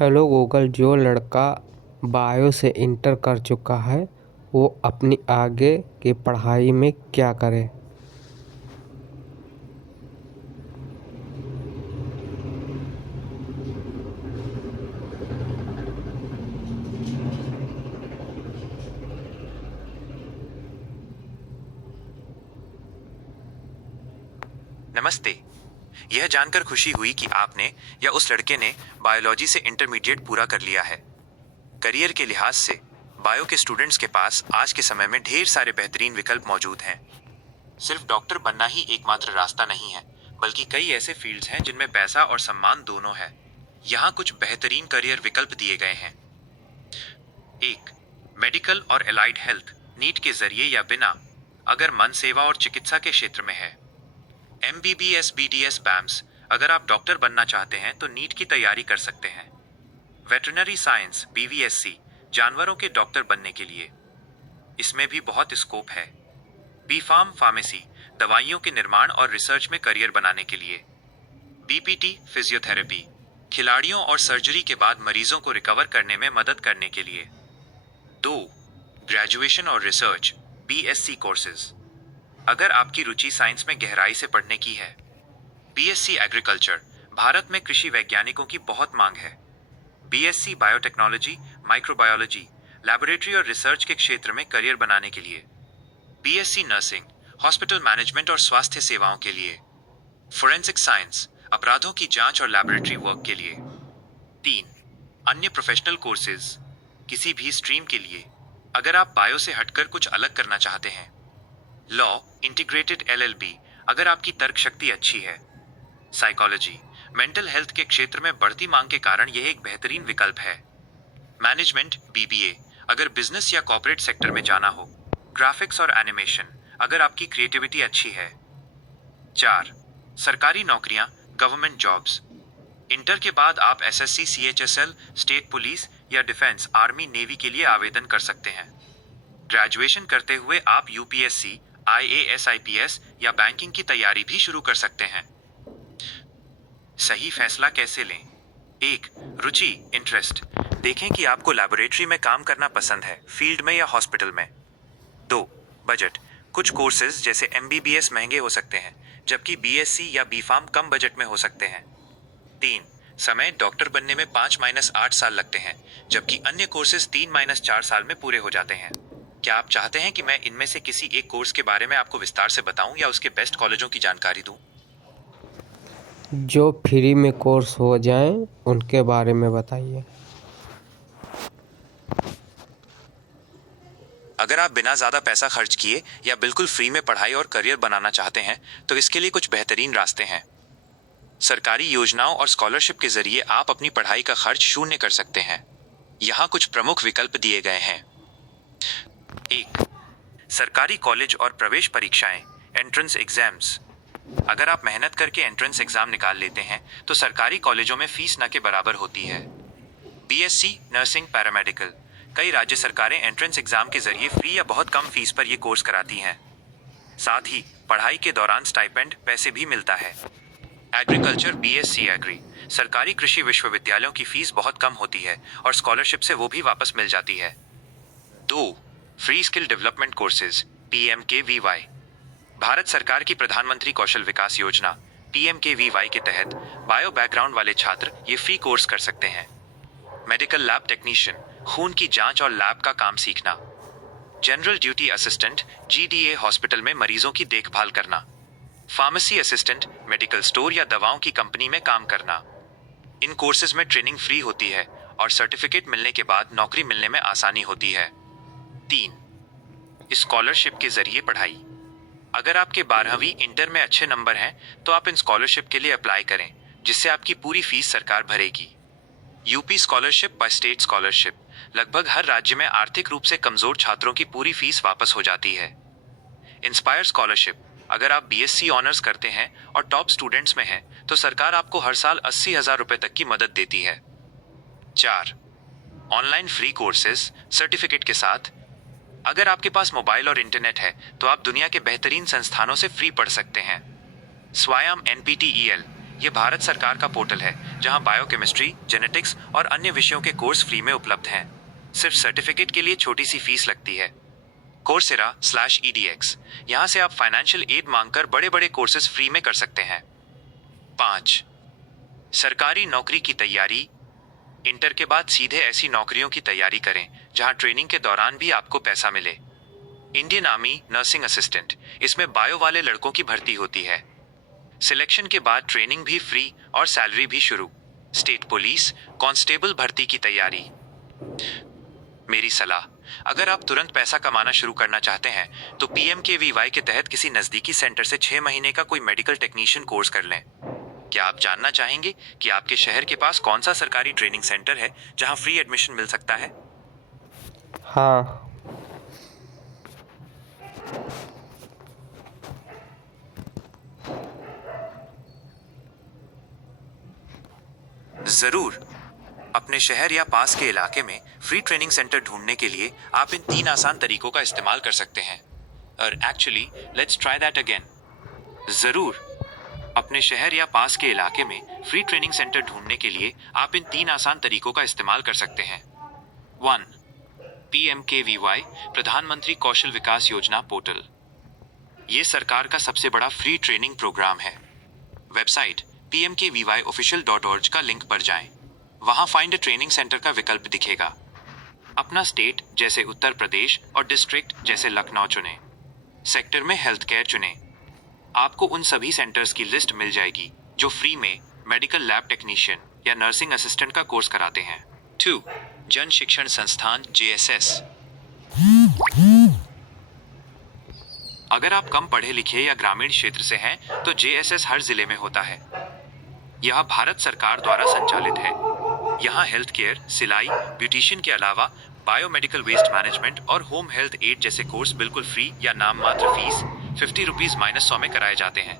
Hello Google, जो लड़का bio से इंटर कर चुका है वो अपनी आगे की पढ़ाई में क्या करे? नमस्ते। यह जानकर खुशी हुई कि आपने या उस लड़के ने बायोलॉजी से इंटरमीडिएट पूरा कर लिया है। करियर के लिहाज से बायो के स्टूडेंट्स के पास आज के समय में ढेर सारे बेहतरीन विकल्प मौजूद हैं। सिर्फ डॉक्टर बनना ही एकमात्र रास्ता नहीं है, बल्कि कई ऐसे फील्ड्स हैं जिनमें पैसा और सम्मान दोनों है। यहाँ कुछ बेहतरीन करियर विकल्प दिए गए हैं। 1. मेडिकल और एलाइड हेल्थ, नीट के जरिए या बिना, अगर मन सेवा और चिकित्सा के क्षेत्र में है। MBBS BDS BAMS, अगर आप डॉक्टर बनना चाहते हैं तो नीट की तैयारी कर सकते हैं। वेटरनरी साइंस BVSC, जानवरों के डॉक्टर बनने के लिए, इसमें भी बहुत स्कोप है। B.Pharm फार्मेसी, दवाइयों के निर्माण और रिसर्च में करियर बनाने के लिए। BPT फिजियोथेरेपी, खिलाड़ियों और सर्जरी के बाद मरीजों को रिकवर करने में मदद करने के लिए। 2. ग्रेजुएशन और रिसर्च BSc कोर्सेज, अगर आपकी रुचि साइंस में गहराई से पढ़ने की है। BSc एग्रीकल्चर, भारत में कृषि वैज्ञानिकों की बहुत मांग है। BSc बायोटेक्नोलॉजी, माइक्रोबायोलॉजी, लैबोरेटरी और रिसर्च के क्षेत्र में करियर बनाने के लिए। BSc नर्सिंग, हॉस्पिटल मैनेजमेंट और स्वास्थ्य सेवाओं के लिए। फोरेंसिक साइंस, अपराधों की जांच और लैबोरेटरी वर्क के लिए। 3. अन्य प्रोफेशनल कोर्सेज, किसी भी स्ट्रीम के लिए, अगर आप बायो से हटकर कुछ अलग करना चाहते हैं। लॉ, इंटीग्रेटेड LLB, अगर आपकी तर्क शक्ति अच्छी है। साइकोलॉजी, मेंटल हेल्थ के क्षेत्र में बढ़ती मांग के कारण यह एक बेहतरीन विकल्प है। मैनेजमेंट BBA, अगर बिजनेस या कॉर्पोरेट सेक्टर में जाना हो। ग्राफिक्स और एनिमेशन, अगर आपकी क्रिएटिविटी अच्छी है। 4. सरकारी नौकरियां, गवर्नमेंट जॉब्स, इंटर के बाद आप SSC CHSL, स्टेट पुलिस या डिफेंस आर्मी नेवी के लिए आवेदन कर सकते हैं। ग्रेजुएशन करते हुए आप UPSC, IAS IPS या बैंकिंग की तैयारी भी शुरू कर सकते हैं। सही फैसला कैसे लें? 1. रुचि इंटरेस्ट, देखें कि आपको लैबोरेटरी में काम करना पसंद है, फील्ड में या हॉस्पिटल में। 2. बजट, कुछ कोर्सेज जैसे MBBS महंगे हो सकते हैं, जबकि BSc या B.Pharm कम बजट में हो सकते हैं। 3. समय, डॉक्टर बनने में 5-8 साल लगते हैं, जबकि अन्य कोर्सेज 3-4 साल में पूरे हो जाते हैं। क्या आप चाहते हैं कि मैं इनमें से किसी एक कोर्स के बारे में आपको विस्तार से बताऊं या उसके बेस्ट कॉलेजों की जानकारी दूं? जो फ्री में कोर्स हो जाएं उनके बारे में बताइए। अगर आप बिना ज़्यादा पैसा खर्च किए या बिल्कुल फ्री में पढ़ाई और करियर बनाना चाहते हैं तो इसके लिए कुछ बेहतरीन रास्ते हैं। सरकारी योजनाओं और स्कॉलरशिप के जरिए आप अपनी पढ़ाई का खर्च शून्य कर सकते हैं। यहाँ कुछ प्रमुख विकल्प दिए गए हैं। 1. सरकारी कॉलेज और प्रवेश परीक्षाएं, एंट्रेंस एग्जाम्स, अगर आप मेहनत करके एंट्रेंस एग्जाम निकाल लेते हैं तो सरकारी कॉलेजों में फीस न के बराबर होती है। BSc नर्सिंग पैरामेडिकल, कई राज्य सरकारें एंट्रेंस एग्जाम के जरिए फ्री या बहुत कम फीस पर ये कोर्स कराती हैं। साथ ही पढ़ाई के दौरान स्टाइपेंड पैसे भी मिलता है। एग्रीकल्चर BSc एग्री, सरकारी कृषि विश्वविद्यालयों की फीस बहुत कम होती है और स्कॉलरशिप से वो भी वापस मिल जाती है। 2. Free skill development courses PMKVY, Bharat सरकार की प्रधानमंत्री कौशल विकास योजना PMKVY के तहत बायो बैकग्राउंड वाले छात्र ये फ्री कोर्स कर सकते हैं। मेडिकल लैब टेक्नीशियन, खून की जांच और लैब का काम सीखना। General duty assistant GDA, hospital में मरीजों की देखभाल करना। फार्मेसी असिस्टेंट, मेडिकल स्टोर या दवाओं की कंपनी में काम करना। इन कोर्सेज में ट्रेनिंग फ्री होती है और सर्टिफिकेट मिलने के बाद नौकरी मिलने में आसानी होती है। 3. स्कॉलरशिप के जरिए पढ़ाई, अगर आपके 12वीं इंटर में अच्छे नंबर हैं तो आप इन स्कॉलरशिप के लिए अप्लाई करें, जिससे आपकी पूरी फीस सरकार भरेगी। UP scholarship by state scholarship, लगभग हर राज्य में आर्थिक रूप से कमजोर छात्रों की पूरी फीस वापस हो जाती है। इंस्पायर स्कॉलरशिप, अगर आप BSc ऑनर्स करते हैं और टॉप स्टूडेंट्स में हैं तो सरकार आपको हर साल 80,000 रुपए तक की मदद देती है। 4. ऑनलाइन फ्री कोर्सेज सर्टिफिकेट के साथ, अगर आपके पास मोबाइल और इंटरनेट है तो आप दुनिया के बेहतरीन संस्थानों से फ्री पढ़ सकते हैं। स्वायम NPTEL, ये भारत सरकार का पोर्टल है जहां बायोकेमिस्ट्री, जेनेटिक्स और अन्य विषयों के कोर्स फ्री में उपलब्ध हैं। सिर्फ सर्टिफिकेट के लिए छोटी सी फीस लगती है। coursera/edx, यहां से आप फाइनेंशियल एड मांगकर बड़े बड़े कोर्सेज फ्री में कर सकते हैं। 5. सरकारी नौकरी की तैयारी। इंटर के बाद सीधे ऐसी नौकरियों की तैयारी करें जहां ट्रेनिंग के दौरान भी आपको पैसा मिले। इंडियन आर्मी नर्सिंग असिस्टेंट, इसमें बायो वाले लड़कों की भर्ती होती है। सिलेक्शन के बाद ट्रेनिंग भी फ्री और सैलरी भी शुरू। स्टेट पुलिस कांस्टेबल भर्ती की तैयारी। मेरी सलाह, अगर आप तुरंत पैसा कमाना शुरू करना चाहते हैं तो PMKVY के तहत किसी नजदीकी सेंटर से 6 महीने का कोई मेडिकल टेक्नीशियन कोर्स कर लें। क्या आप जानना चाहेंगे कि आपके शहर के पास कौन सा सरकारी ट्रेनिंग सेंटर है जहां फ्री एडमिशन मिल सकता है? हाँ। जरूर। अपने शहर या पास के इलाके में फ्री ट्रेनिंग सेंटर ढूंढने के लिए आप इन 3 आसान तरीकों का इस्तेमाल कर सकते हैं। और actually let's try that again. जरूर। अपने शहर या पास के इलाके में फ्री ट्रेनिंग सेंटर ढूंढने के लिए आप इन 3 आसान तरीकों का इस्तेमाल कर सकते हैं। 1. PMKVY प्रधानमंत्री कौशल विकास योजना पोर्टल। ये सरकार का सबसे बड़ा फ्री ट्रेनिंग प्रोग्राम है। वेबसाइट pmkvyofficial.org का लिंक पर जाएं। वहां फाइंड अ ट्रेनिंग सेंटर का विकल्प दिखेगा। अपना स्टेट जैसे उत्तर प्रदेश और डिस्ट्रिक्ट जैसे लखनऊ चुनें। सेक्टर में हेल्थ केयर चुनें। आपको उन सभी सेंटर्स की लिस्ट मिल जाएगी जो फ्री में मेडिकल लैब टेक्नीशियन या नर्सिंग असिस्टेंट का कोर्स कराते हैं। 2. जन शिक्षण संस्थान JSS। अगर आप कम पढ़े लिखे या ग्रामीण क्षेत्र से हैं तो JSS हर जिले में होता है। यह भारत सरकार द्वारा संचालित है। यहाँ हेल्थ केयर, सिलाई, ब्यूटिशियन के अलावा बायोमेडिकल वेस्ट मैनेजमेंट और होम हेल्थ एड जैसे कोर्स बिल्कुल फ्री या नाम मात्र फीस 50 रुपीज -100 में कराए जाते हैं।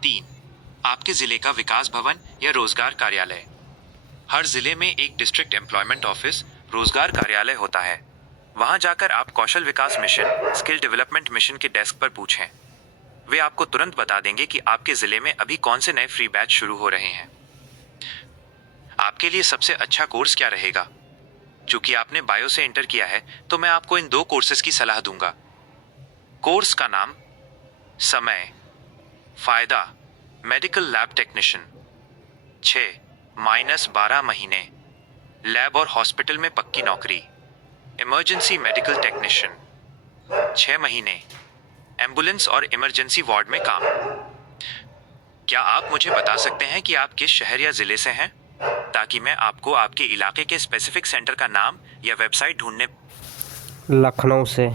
3. आपके जिले का विकास भवन या रोजगार कार्यालय। हर जिले में एक डिस्ट्रिक्ट एम्प्लॉयमेंट ऑफिस, रोजगार कार्यालय होता है। वहां जाकर आप कौशल Vikas mission, skill development mission के डेस्क पर पूछें। वे आपको तुरंत बता देंगे कि आपके जिले में अभी कौन से नए फ्री बैच शुरू हो रहे हैं। आपके लिए सबसे अच्छा कोर्स क्या रहेगा? चूंकि आपने बायो से इंटर किया है तो मैं आपको इन 2 कोर्सेज की सलाह दूंगा। कोर्स का नाम, समय, फायदा, मेडिकल लैब टेक्नीशियन, 6-12 महीने, लैब और हॉस्पिटल में पक्की नौकरी। इमरजेंसी मेडिकल टेक्नीशियन, 6 महीने, एम्बुलेंस और इमरजेंसी वार्ड में काम। क्या आप मुझे बता सकते हैं कि आप किस शहर या जिले से हैं, ताकि मैं आपको आपके इलाके के स्पेसिफिक सेंटर का नाम या वेबसाइट ढूंढने। लखनऊ से।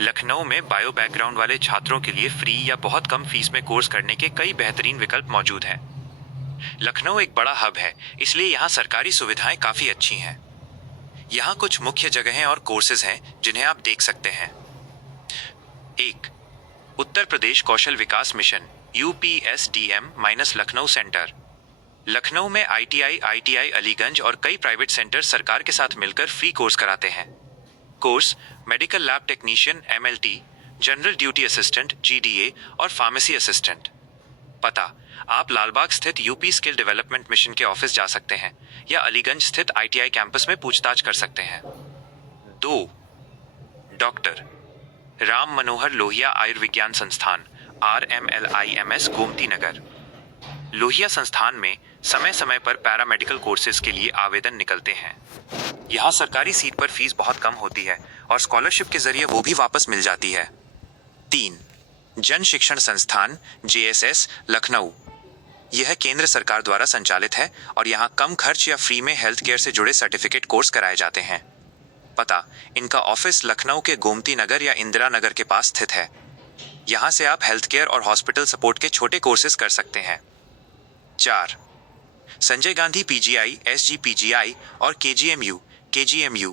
लखनऊ में बायो बैकग्राउंड वाले छात्रों के लिए फ्री या बहुत कम फीस में कोर्स करने के कई बेहतरीन विकल्प मौजूद हैं। लखनऊ एक बड़ा हब है, इसलिए यहाँ सरकारी सुविधाएं काफी अच्छी हैं। यहाँ कुछ मुख्य जगहें और कोर्सेज हैं जिन्हें आप देख सकते हैं। 1. Uttar Pradesh Kaushal Vikas mission UPSDM- Lucknow center. Lucknow में ITI अलीगंज और कई प्राइवेट सेंटर सरकार के साथ मिलकर फ्री कोर्स कराते हैं। Course medical lab technician MLT, general duty assistant GDA और फार्मेसी असिस्टेंट। पता, आप लालबाग स्थित UP स्किल डेवलपमेंट मिशन के ऑफिस जा सकते हैं या अलीगंज स्थित ITI कैंपस में पूछताछ कर सकते हैं। 2. डॉक्टर राम मनोहर लोहिया आयुर्विज्ञान संस्थान RMLIMS गोमती नगर। लोहिया संस्थान में समय समय पर पैरामेडिकल कोर्सेज के लिए आवेदन निकलते हैं। यहाँ सरकारी सीट पर फीस बहुत कम होती है और स्कॉलरशिप के जरिए वो भी वापस मिल जाती है। 3. जन शिक्षण संस्थान JSS लखनऊ। यह केंद्र सरकार द्वारा संचालित है और यहाँ कम खर्च या फ्री में हेल्थ केयर से जुड़े सर्टिफिकेट कोर्स कराए जाते हैं। पता, इनका ऑफिस लखनऊ के गोमती नगर या इंदिरा नगर के पास स्थित है। यहाँ से आप हेल्थ केयर और हॉस्पिटल सपोर्ट के छोटे कोर्सेज कर सकते हैं। 4. संजय गांधी PGI SGPGI और KGMU।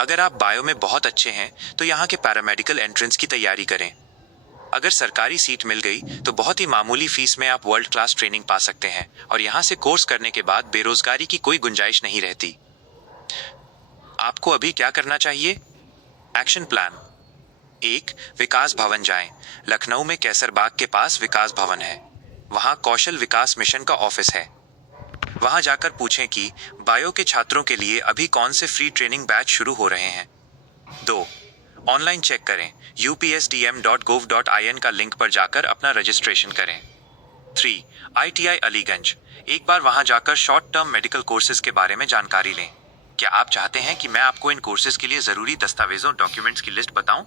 अगर आप बायो में बहुत अच्छे हैं तो यहाँ के पैरामेडिकल एंट्रेंस की तैयारी करें। अगर सरकारी सीट मिल गई तो बहुत ही मामूली फीस में आप वर्ल्ड क्लास ट्रेनिंग पा सकते हैं और यहाँ से कोर्स करने के बाद बेरोजगारी की कोई गुंजाइश नहीं रहती। आपको अभी क्या करना चाहिए? Action plan. एक, विकास भवन जाएं। लखनऊ में कैसरबाग के पास विकास भवन है। वहां कौशल विकास मिशन का ऑफिस है। वहां जाकर पूछें कि बायो के छात्रों के लिए अभी कौन से फ्री ट्रेनिंग बैच शुरू हो रहे हैं। 2, ऑनलाइन चेक करें। upsdm.gov.in का लिंक पर जाकर अपना रजिस्ट्रेशन करें। 3, ITI अलीगंज। एक बार वहां जाकर शॉर्ट टर्म मेडिकल कोर्सेज के बारे में जानकारी लें। क्या आप चाहते हैं कि मैं आपको इन कोर्सेज के लिए जरूरी दस्तावेजों डॉक्यूमेंट्स की लिस्ट बताऊं